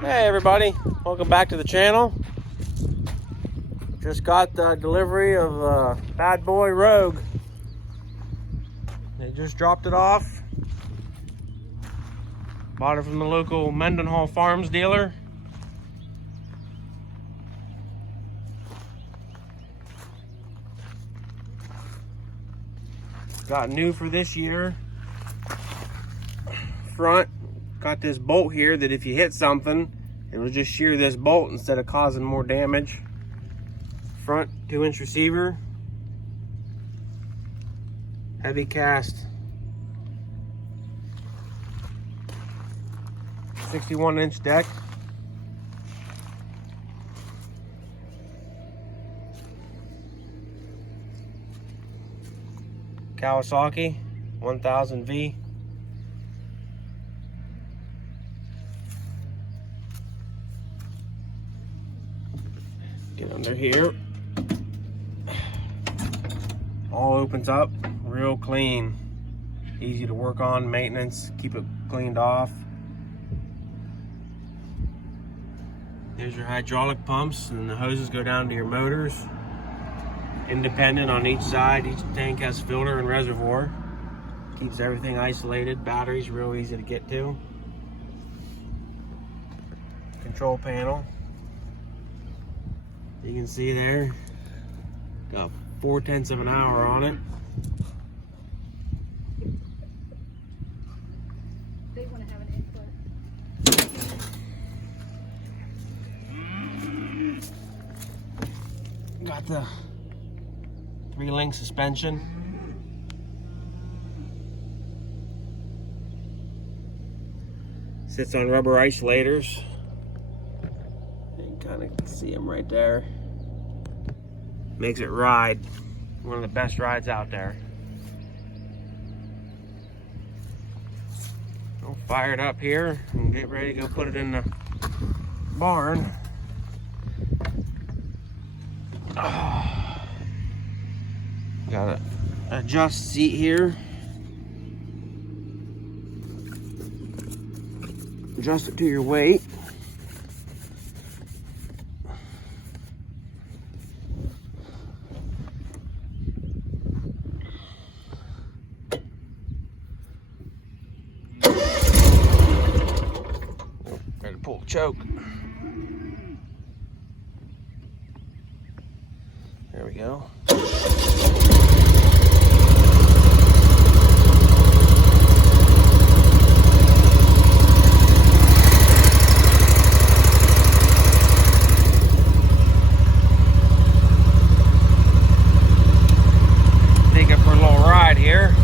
Hey everybody, welcome back to the channel. Just got the delivery of Bad Boy Rogue. They just dropped it off. Bought it from the local Mendenhall Farms dealer. Got new for this year. Front, got this bolt here that if you hit something, it'll just shear this bolt instead of causing more damage. Front 2-inch receiver. Heavy cast. 61-inch deck. Kawasaki 1000V. Get under here. All opens up real clean. Easy to work on, maintenance, keep it cleaned off. There's your hydraulic pumps, and the hoses go down to your motors. Independent on each side. Each tank has filter and reservoir. Keeps everything isolated. Batteries real easy to get to. Control panel. You can see there, got 0.4 of an hour on it. They want to have an input. Got the 3-link suspension. Sits on rubber isolators. You can kind of see them right there. Makes it ride. One of the best rides out there. I'll fire it up here and get ready to go put it in the barn. Got an adjust seat here. Adjust it to your weight. Ready to pull the choke. There we go. Take it for a little ride here.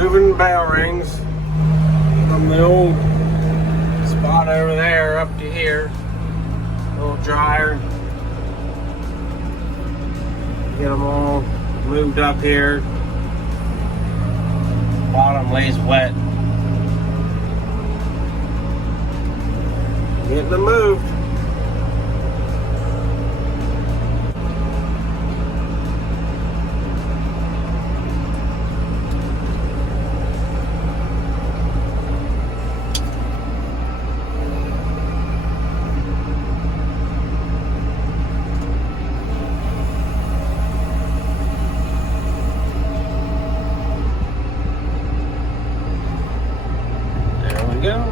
moving bell rings from the old spot over there up to here. A little dryer. Get them all moved up here. Bottom lays wet. Getting them moved. Go.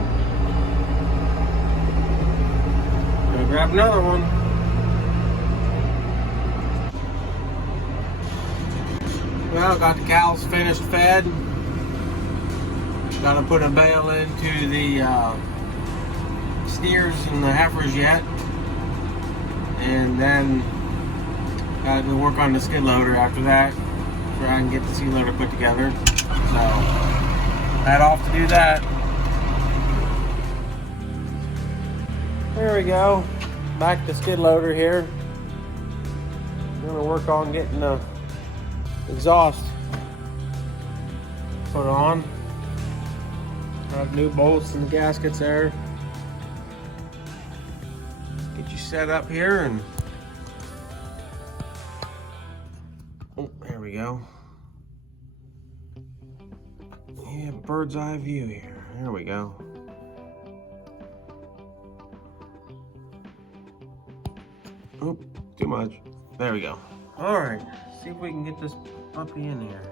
Gonna grab another one. Well, got the cows finished fed. Gotta put a bale into the steers and the heifers yet. And then gotta go work on the skid loader after that, so I can get the skid loader put together. So, head off to do that. There we go. Back to skid loader here. I'm gonna work on getting the exhaust put on. Got new bolts and the gaskets there. Get you set up here and oh, there we go. Yeah, bird's eye view here. There we go. Oh, too much. There we go. All right, see if we can get this puppy in here.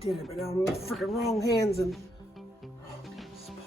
Did it, but now I'm in the freaking wrong hands and wrong spot.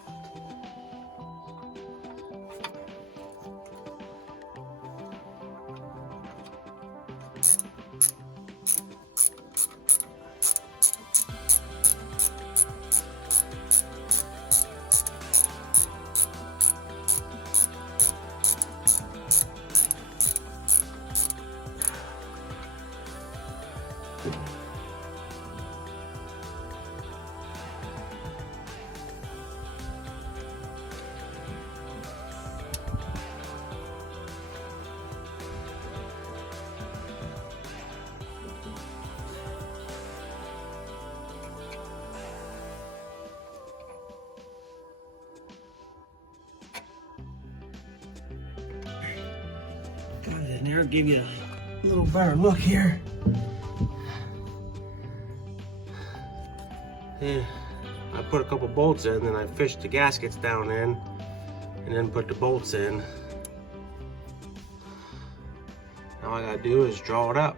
Got it in there, give you a little better look here. Yeah, I put a couple bolts in, then I fished the gaskets down in, and then put the bolts in. Now all I gotta do is draw it up.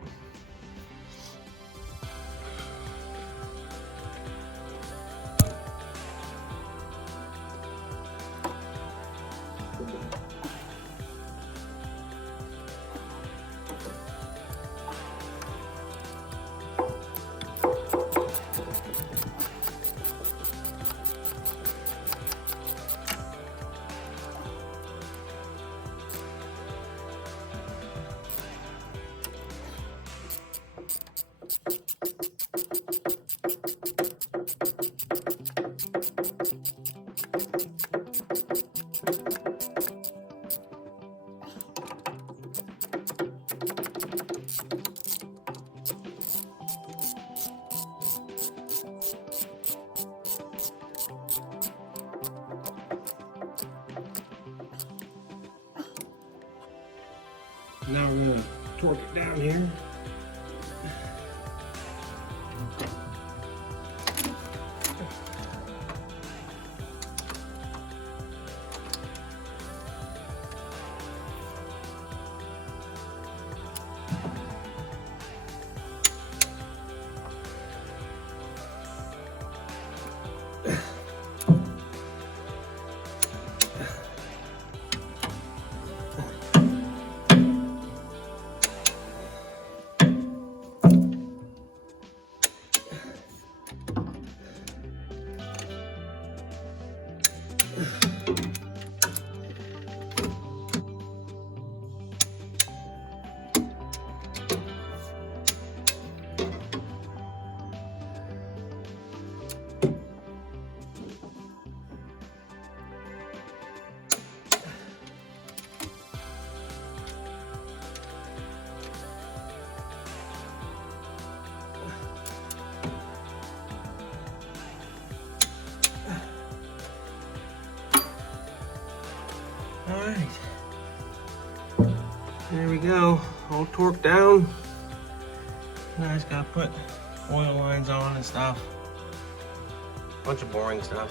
Now we're gonna torque it down here. All right, there we go, all torqued down. Now I just gotta put oil lines on and stuff. Bunch of boring stuff.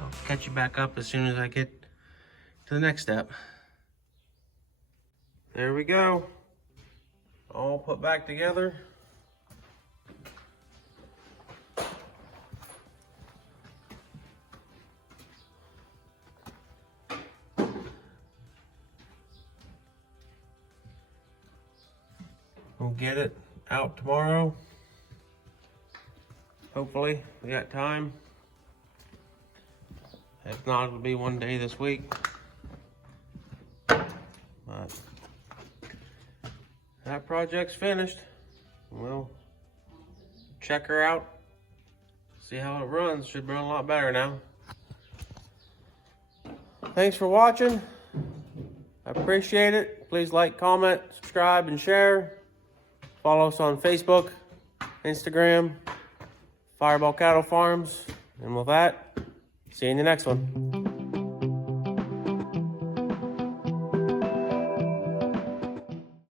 I'll catch you back up as soon as I get to the next step. There we go, all put back together. We'll get it out tomorrow. Hopefully, we got time. If not, it'll be one day this week. But that project's finished. We'll check her out. See how it runs. Should run a lot better now. Thanks for watching. I appreciate it. Please like, comment, subscribe, and share. Follow us on Facebook, Instagram, Fireball Cattle Farms. And with that, see you in the next one.